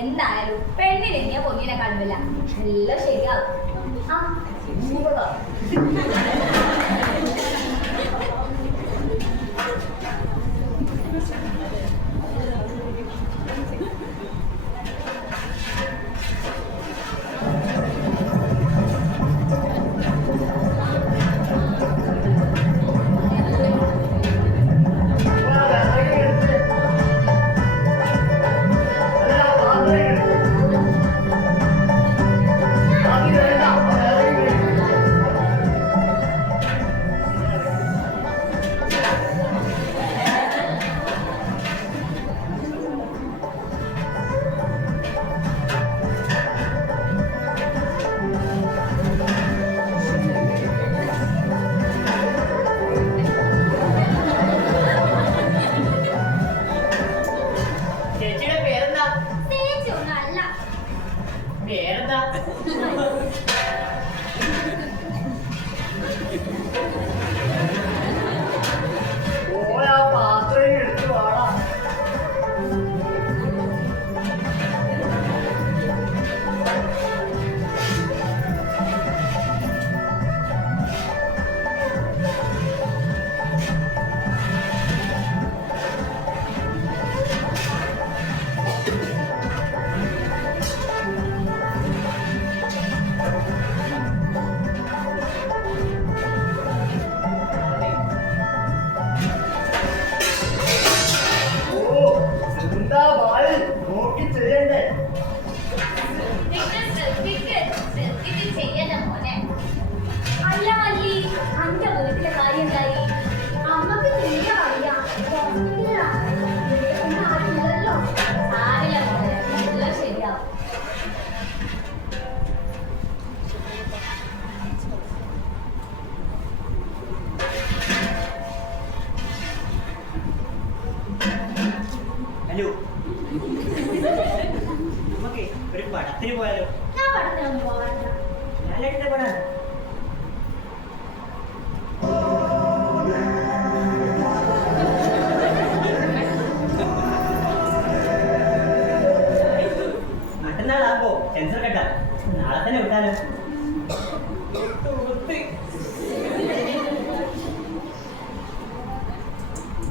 എന്തായാലും പെണ്ണിന് എന്നെ പൊന്നിനെ കാണുന്നില്ല, എല്ലാം ശരിയാവും. പടത്തിന് പോയാലോ? ഞാൻ പടത്തിനൊന്നും പോകാറില്ല. ഞാൻ ലൈറ്റ് പടാണ്. മറ്റന്നാളാകുമ്പോ സെൻസർ കെട്ടാ നാളെ തന്നെ വിട്ടാലോ?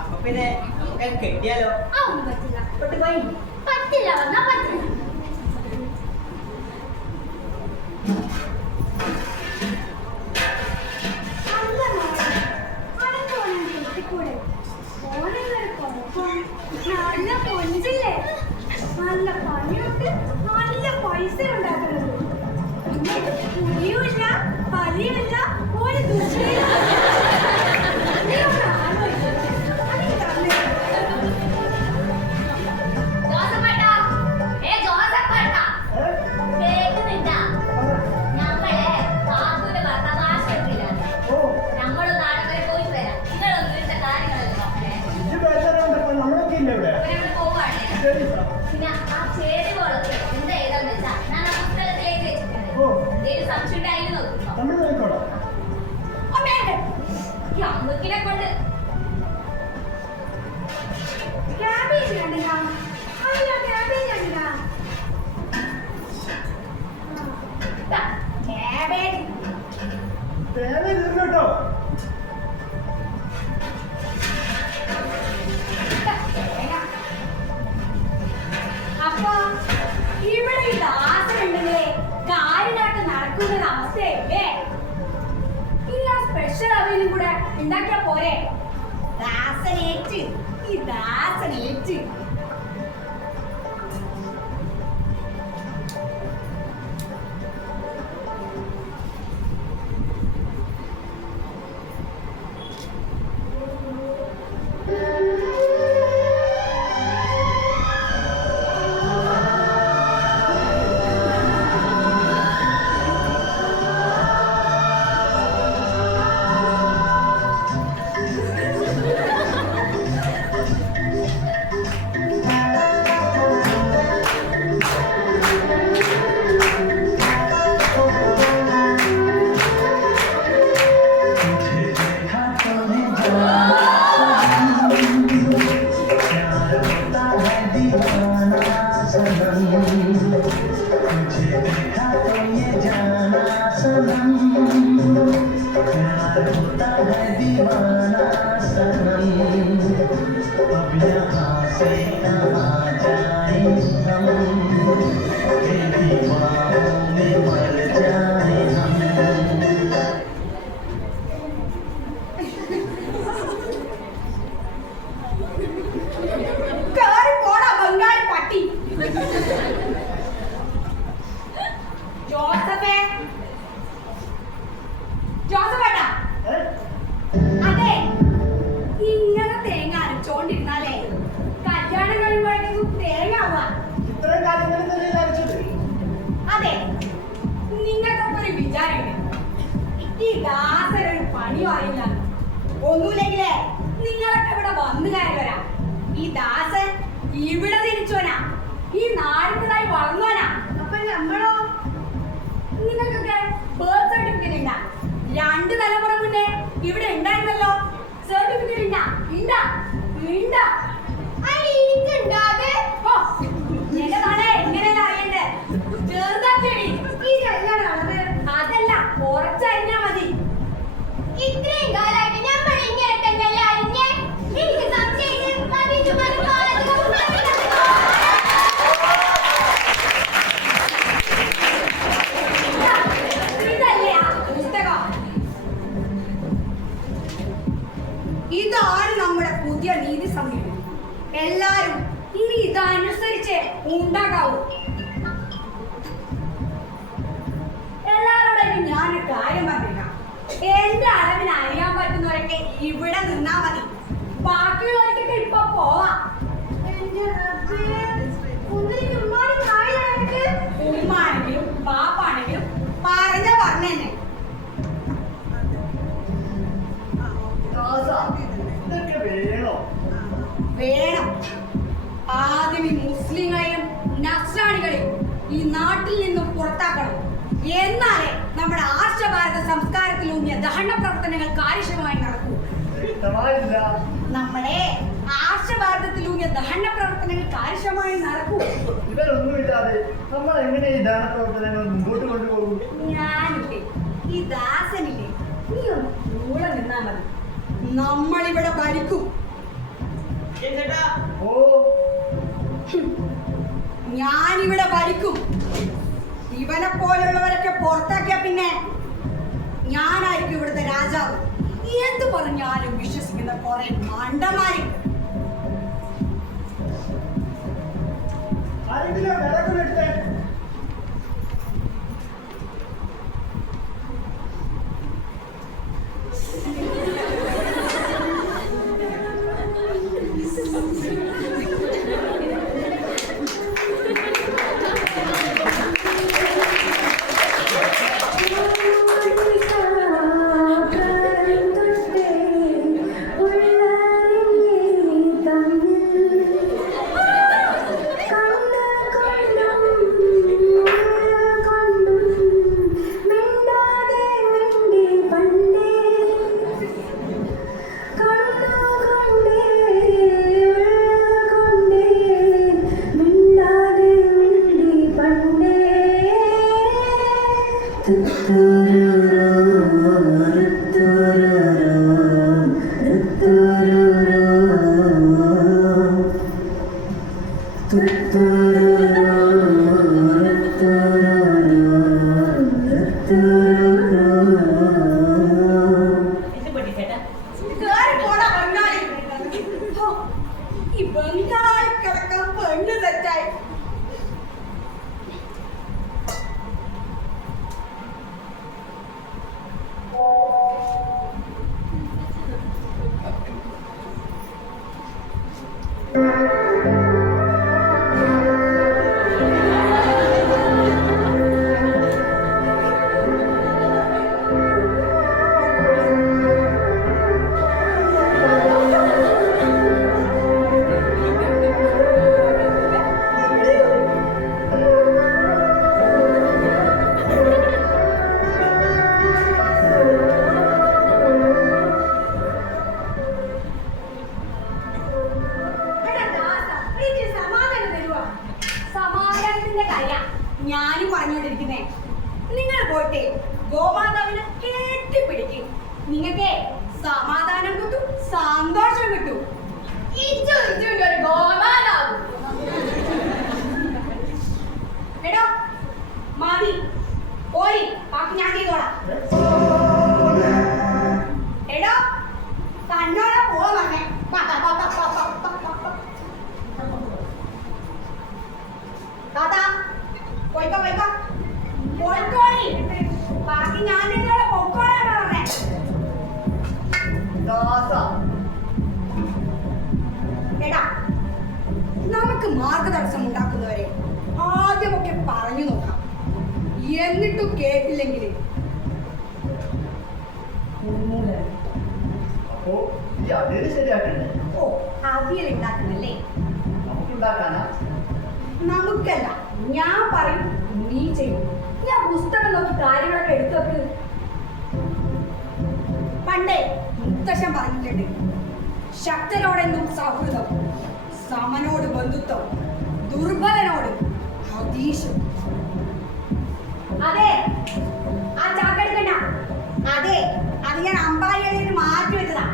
അപ്പൊ പിന്നെ കെട്ടിയാലോ? അതൊന്നും പറ്റില്ല. പറ്റില്ല പറഞ്ഞാ പറ്റില്ല. നല്ല കൊഞ്ചില്ലേ, നല്ല പണിയുണ്ട്, നല്ല പൈസ ഉണ്ടാക്കുന്നത്. പുലിയുമില്ല പലിയുമില്ല ഒരു ദുശ്ശീലം. പിന്നെ ആ ചേരുവകളൊക്കെ എന്താ ഏതാന്ന് വെച്ചാ ഞാൻ ആ പുസ്തകത്തിലേക്ക് വെച്ചിട്ടുണ്ട്. എന്തെങ്കിലും സംശയം ഉണ്ടായാലും നോക്കിക്കോ. അമ്മക്കിനെ കൊണ്ട് ക്യാബേജ് കണ്ടില്ല. അല്ല ക്യാബേജ് കണ്ടില്ല. ക്യാബേജ് കേട്ടോ. അപ്പൊ ഇവിടെ ഈ ദാസനുണ്ടെങ്കിലേ കാര്യമായിട്ട് നടക്കുന്ന അവസ്ഥയല്ലേ? ഈ ആ സ്പെഷ്യൽ അവയിലും കൂടെ ഉണ്ടാക്കിയാ പോരെ? ദാസനേറ്റ് ഈ ദാസനേറ്റ് ഒന്നുമില്ലെങ്കിലേ നിങ്ങളൊക്കെ ഇവിടെ വന്നു കയറുവരാ. ഈ ദാസൻ ഇവിടെ തിരിച്ചോനാ, ഈ നാടിൻ്റെതായി വളർന്നോനാ. അപ്പൊ നമ്മളോ? നിങ്ങൾക്കൊക്കെ ബർത്ത് സർട്ടിഫിക്കറ്റ് ഉണ്ടാ? 2 തലമുറ മുന്നേ ഇവിടെ ഉണ്ടായിരുന്നല്ലോ. സർട്ടിഫിക്കറ്റ് ഉണ്ടാ? ഉണ്ടാ? ഉണ്ടാ? എങ്ങനെയല്ല അറിയണ്ടേ? ചെറുതാക്കി ഈ കല്യാണം അതല്ല, കുറച്ചറിഞ്ഞാ മതി. ഇത്രയും കാലമായിട്ട് നമ്മൾ ഇങ്ങനെ തന്നെയല്ലേ അറിഞ്ഞേ? എനിക്ക് സംശയം ഇതല്ലേ ആ പുസ്തകം? ഇതാണ് നമ്മുടെ പുതിയ നീതി സംഹിത. എല്ലാരും ഇനി ഇതനുസരിച്ച് ഉണ്ടാകാവൂ. എല്ലാവരോടും ഞാനൊരു കാര്യം പറഞ്ഞേക്കാം. എന്റെ അളവിന് അറിയാൻ പറ്റുന്നവരൊക്കെ ഇവിടെ നിന്നാ മതി. ബാക്കിയുള്ളവർക്കൊക്കെ ഇപ്പൊ പോവാം. ഉമ്മാണെങ്കിലും പാപ്പാണെങ്കിലും പറഞ്ഞെന്നെ വേണം. ആദ്യം ഈ മുസ്ലിങ്ങളെയും നസ്രാണികളെയും ഈ നാട്ടിൽ നിന്നും പുറത്താക്കണം. എന്നാലേ നമ്മുടെ ആർഷഭാരത സംസ്കാരത്തിലൂന്നിയ ദഹന പ്രവർത്തനങ്ങൾ കാര്യക്ഷമമായി നടക്കൂ. നമ്മുടെ ആർഷഭാരതത്തിലൂന്നിയ ദഹന പ്രവർത്തനങ്ങൾ കാര്യക്ഷമമായി നടക്കൂ. ഇവരൊന്നുമില്ലാതെ നമ്മൾ എങ്ങനെ ഈ ദഹന പ്രവർത്തനങ്ങൾ മുമ്പോട്ട് കൊണ്ടുപോകും? ഞാനില്ലേ, ഈ ദാസനില്ലേ, നീ ഒന്ന് കൂടെ നിന്നാ മതി. നമ്മളിവിടെ ഭരിക്കും. ഓ, ഞാനിവിടെ ഭരിക്കും. ഇവനെ പോലുള്ളവരൊക്കെ പുറത്താക്കിയ പിന്നെ ഞാനായിരിക്കും ഇവിടുത്തെ രാജാവ്. എന്ത് പറഞ്ഞാലും വിശ്വസിക്കുന്ന കുറെ മണ്ടന്മാരുണ്ട്. ആരെങ്കിലും വിറകുമെടുത്തേ. ഈ ബംഗാളി കിടക്കാൻ പെണ്ണ് തെറ്റായി. ഞാനും പറഞ്ഞോണ്ടിരിക്കുന്നേ, നിങ്ങൾ പോട്ടെ ഗോമാതാവിനെ കെട്ടിപ്പിടിക്കും. നിങ്ങൾക്ക് സമാധാനം കിട്ടും, സന്തോഷം കിട്ടും. ഒരു ഗോമാതാവ് എടോ മതി പോയി, ബാക്കി ഞാൻ ചെയ്തോളാം. എടോ തന്നോടെ പോവാൻ പറഞ്ഞേ. താത്താ പോയിക്കോ പോയിക്കോ പോയിക്കോളി, ബാക്കി ഞാൻ നിങ്ങളെ പൊക്കോളാണ് പറഞ്ഞേ. എടാ, നമുക്ക് മാർഗതടസ്സം ഉണ്ടാക്കുന്നവരെ ആദ്യമൊക്കെ പറഞ്ഞു നോക്കാം. എന്നിട്ടും കേട്ടില്ലെങ്കിൽ അപ്പോ ഈ അവിയൽ ശരിയാക്കണ്ടേ? ഓ, അവിയൽ ഉണ്ടാക്കുന്നല്ലേ? നമുക്കുണ്ടാക്കാനാ? നമുക്കല്ല, ഞാൻ പറയും, നീ ചെയ്യും. ഞാൻ പുസ്തകം നോക്കി കാര്യങ്ങളൊക്കെ എടുത്തു വെക്ക്. പണ്ടേ മുത്തശ്ശൻ പറഞ്ഞിട്ടുണ്ട്, ശക്തനോടെന്നും സൗഹൃദം, സമനോട് ബന്ധുത്വം, ദുർബലനോട് അതീശം. അതെ, ആ ചാക്കെടുക്കണ്ട. അതെ, അത് ഞാൻ അമ്പാരിയിൽ മാറ്റി വെച്ചതാ.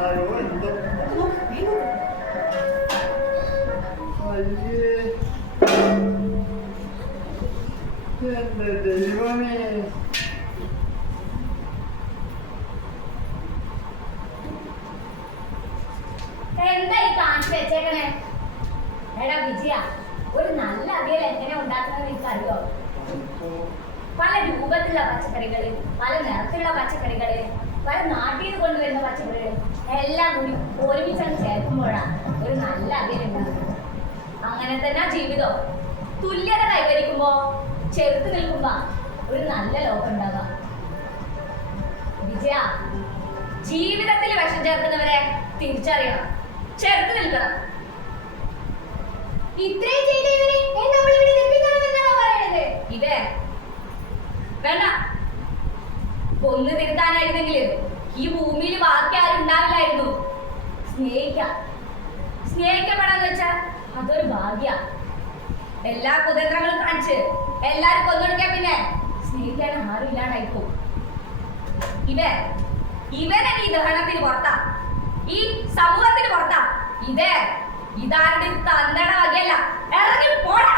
ആരോ എന്തോ അയ്യേ എന്റെ ദൈവമേ എന്താ ഈ കാണിച്ചു വെച്ചേക്കണേ? എടാ വിജയ, ഒരു നല്ല അവിയൽ എങ്ങനെ ഉണ്ടാക്കുന്നത് എനിക്കറിയോ? പല രൂപത്തിലുള്ള പച്ചക്കറികള്, പല നിറത്തിലുള്ള പച്ചക്കറികള്, പല നാട്ടിൽ നിന്ന് കൊണ്ടുവരുന്ന പച്ചക്കറികൾ എല്ലാം കൂടി ഒരുമിച്ചങ്ങ് ചേർക്കുമ്പോഴാണ് ഒരു നല്ല അവിയൽ ഉണ്ടാകുന്നത്. അങ്ങനെ തന്നെ ജീവിതം തുല്യത കൈവരിക്കുമ്പോ, ചെറുത്ത് നിൽക്കുമ്പോ ഒരു നല്ല ലോകം ഉണ്ടാകാം. വിജയ, ജീവിതത്തിൽ വിഷം ചേർക്കുന്നവരെ തിരിച്ചറിയണം, ചെറുത്ത് നിൽക്കണം. ഇത്രയും ചെയ്തതിനെ നമ്മൾ ഇവിടെ നിർത്തിക്കണമെന്നാണോ പറയണത്? ഇതേ വേണ്ട. കൊന്നു തിരുത്താനായിരുന്നെങ്കിൽ ഈ ഭൂമിയിൽ ബാക്കി ആരും ഉണ്ടാവില്ലായിരുന്നു. സ്നേഹിക്കപ്പെടാന്ന് വെച്ചാൽ അതൊരു ഭാഗ്യ. എല്ലാ കുതന്ത്രങ്ങളും കാണിച്ച് എല്ലാരും കൊന്നൊടുക്കാൻ പിന്നെ സ്നേഹിക്കാൻ ആരും ഇല്ലാണ്ടായിപ്പോ. ഇവനെ ഈ ദഹനത്തിന് പുറത്താ, ഈ സമൂഹത്തിന് പുറത്താ. ഇതാരുടെ തന്തട വകയല്ല. ഇറങ്ങി പോടാ.